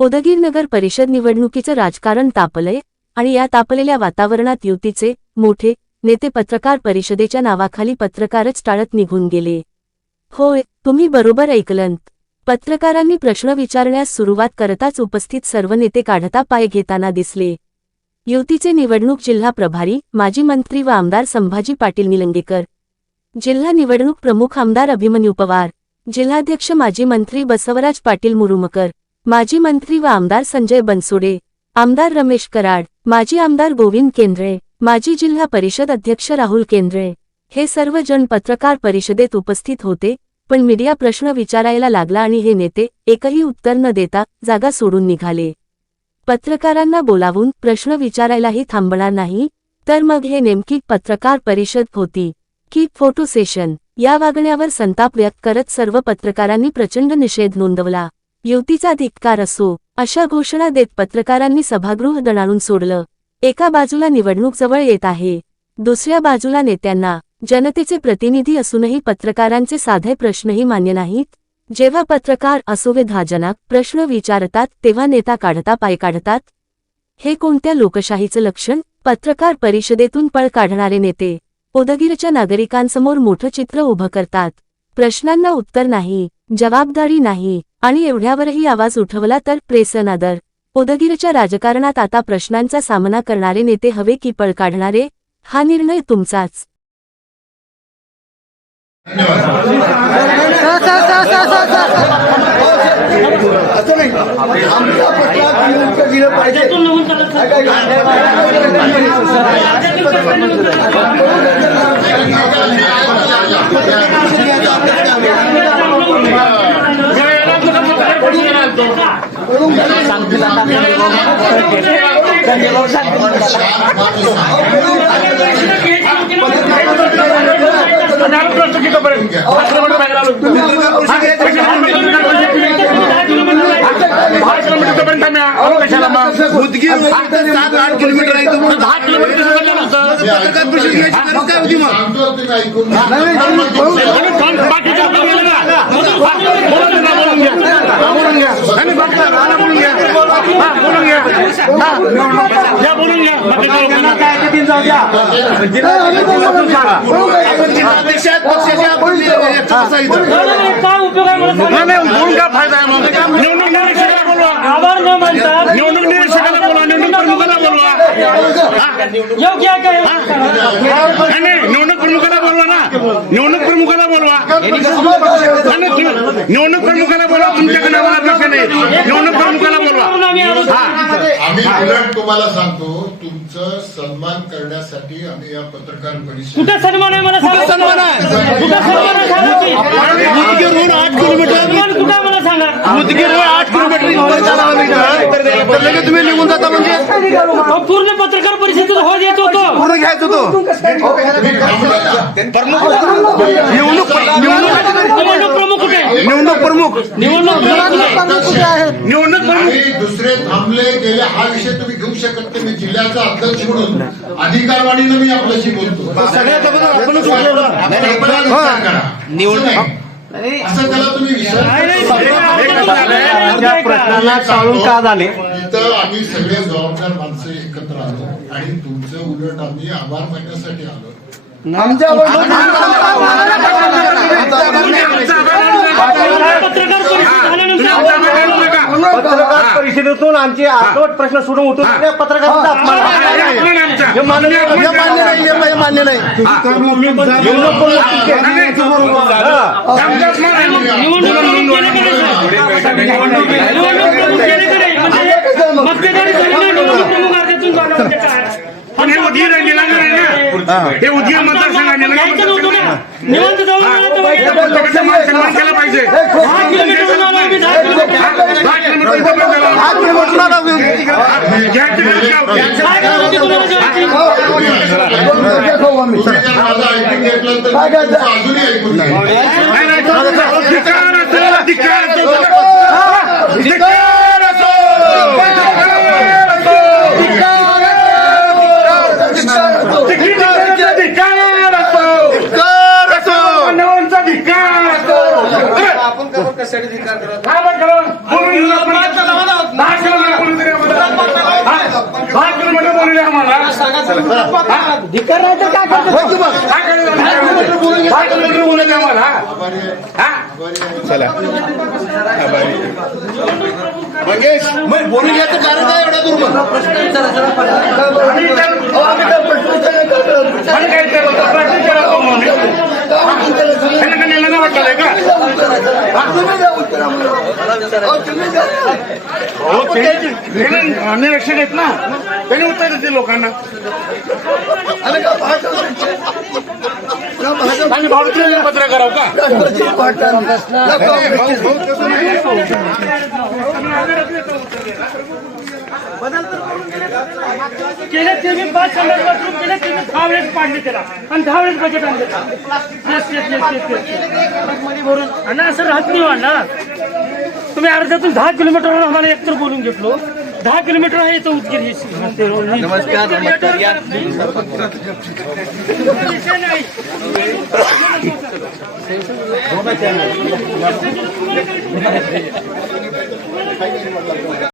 उदगीर नगर परिषद निवडणुकीचं राजकारण तापलंय आणि या तापलेल्या वातावरणात युतीचे मोठे नेते पत्रकार परिषदेच्या नावाखाली पत्रकारच टाळत निघून गेले. होय तुम्ही बरोबर ऐकलंत. पत्रकारांनी प्रश्न विचारण्यास सुरुवात करताच उपस्थित सर्व नेते काढता पाय घेताना दिसले. युतीचे निवडणूक जिल्हा प्रभारी माजी मंत्री व आमदार संभाजी पाटील निलंगेकर. जिल्हा निवडणूक प्रमुख आमदार अभिमन्यू पवार. जिल्हाध्यक्ष माजी मंत्री बसवराज पाटील मुरुमकर. माजी मंत्री व आमदार संजय बनसोडे आमदार रमेश कराड माजी आमदार गोविंद केंद्रे माजी जिल्हा परिषद अध्यक्ष राहुल केंद्रे हे सर्व जण पत्रकार परिषदेत उपस्थित होते पण मीडिया प्रश्न विचारायला लागला आणि हे नेते एकही उत्तर न देता जागा सोडून निघाले. पत्रकारांना बोलावून प्रश्न विचारायलाही थांबणार नाही तर मग हे नेमकी पत्रकार परिषद होती की फोटो सेशन? या वागण्यावर संताप व्यक्त करत सर्व पत्रकारांनी प्रचंड निषेध नोंदवला. युतीचा धिक्कार असो अशा घोषणा देत पत्रकारांनी सभागृह दणाळून सोडलं. एका बाजूला निवडणूक जवळ येत आहे दुसऱ्या बाजूला नेत्यांना जनतेचे प्रतिनिधी असूनही पत्रकारांचे साधे प्रश्नही मान्य नाहीत. जेव्हा पत्रकार असुविधाजनक प्रश्न विचारतात तेव्हा नेता काढता पाय काढतात. हे कोणत्या लोकशाहीचं लक्षण? पत्रकार परिषदेतून पळ काढणारे नेते उदगीरच्या नागरिकांसमोर मोठं चित्र उभं करतात. प्रश्नांना उत्तर नाही जबाबदारी नाही आणि एवढ्यावरही आवाज उठवला तर प्रेसनादर पोदगीरच्या राजकारणात आता प्रश्नांचा सामना करणारे नेते हवे की पळ काढणारे हा निर्णय तुमचाच. असं नाही आमच्या पत्रात उत्तर दिलं पाहिजे उदगीर सात आठ किलोमीटर आहे तुम्ही दहा किलोमीटर पत्रकार परिषद घ्यायची गरज काय होती मग आपण जिल्हाध्यक्षात पक्षाच्या आपण एकटा बसायचं. काय उपयोग आहे मला सांगा. बोलून काय फायदा आहे मग निवडणूक निरीक्षकाला बोलवा. आभार न मानता. निवडणूक निरीक्षकाला बोलवा निवडणूक प्रमुखाला बोलवा. योग्य आहे का हे? नाही नाही निवडणूक प्रमुखाला बोलवा ना. निवडणूक प्रमुखाला बोलवा. नाही, नाही, तुम्ही- निवडणूक प्रमुखाला बोलवा तुमच्याकडे नावाला अपेक्षा नाही. निवडणूक प्रमुखाला बोलवा. म्हणून आम्ही आलो. हा. आम्ही उलट तुम्हाला सांगतो तुमचं सन्मान करण्यासाठी आम्ही या पत्रकार परिषद कुठे सन्मान आहे मला सांगा सन्मान आहे? कुठे सन्मान आहे सांगा की. उदगीरहून आठ किलोमीटर सन्मान कुठे आहे मला सांगा उदगीरहून आठ किलोमीटर वर चालावं लागतं. तर लगेच तुम्ही निघून जाता म्हणजे अहो, पूर्ण पत्रकार परिषदेत हो येत होतो पूर्ण घ्यायचं तो निवडणूक निवडणूक निवडणूक प्रमुख कुठे निवडणूक प्रमुख निवडणूक प्रमुख कुठे निवडणूक प्रमुख आणि दुसरे थांबले गेले हा विषय तुम्ही घेऊ शकत नाही मी जिल्ह्याचा अध्यक्ष म्हणून अधिकारवाणीनं मी आपल्याशी बोलतो सगळ्यात अगोदर आपणच विचार करा. असं नाही. असं त्याला तुम्ही विचार त्या प्रश्नाला टाळून का झाले इथं आम्ही सगळे जबाबदार माणसं एकत्र आलो आणि तुमचं उलट आम्ही आभार मानण्यासाठी आलो पत्रकार पत्रकार परिषदेतून आमचे आठवट प्रश्न सोडून उठून त्या पत्रकारांचा अपमान आहे. हे मान्य नाही. हे मान्य नाही हे मान्य नाही निवडणूक हा. नाही नाही म्हणजे हे मक्तेदारी झाली नाही, निवडणूक प्रमुख अर्ध्यातून झाला म्हणजे काय पण हे उदगीर आहे निलंगा आहे ना हे उदगीर मतदारसंघ आहे निलंगा यायचं नव्हतं ना निवंत जाऊन आला तर वाईट. मतदारसंघाचा सन्मान केला पाहिजे दहा किलोमीटरहून आलो आम्ही दहा किलोमीटर दहा किलोमीटर झाला. हा किलोमीटर आला. घ्यायची गरज काय? काय करत होती तुम्हाला जेवायची? तुम्ही जर माझं ऐकून घेतलं तर मी तुमचं अजूनही ऐकून घेईन. नाही, नाही, धिक्कार असो, धिक्कार असो. धिक्कार असो. धिक्कार असो, धिक्कार असो. कर असो. मानवांचा हा, बरं, करा. बोलून घेऊ आपण. दहा दहा किलोमीटर बोलले आम्हाला नाही तर काय करतो काय करायचं? दहा किलोमीटर बोलले आम्हाला हा? मंगेश मग बोलून घ्यायचं कारण काय एवढा आणि काय विचारलं होतं? प्रश्न विचारला होता म्हणून. वाटलं का हो, ते- ते निरीक्षक आहेत ना त्यांनी उत्तर देते लोकांना आणि भारतीय पत्रकार आहो का गेल्या ते मी पाच संदर्भातून गेल्या ते मी दहा वेळेस पाडले त्याला. आणि दहा वेळेस बजेट आणले भरून. आणि असं राहत नाही हो ना तुम्ही अर्ध्यातून दहा किलोमीटरवर आम्हाला एकतर बोलून घेतलो. दहा किलोमीटर आहे इथं उदगीर ही नमस्कार नमस्कार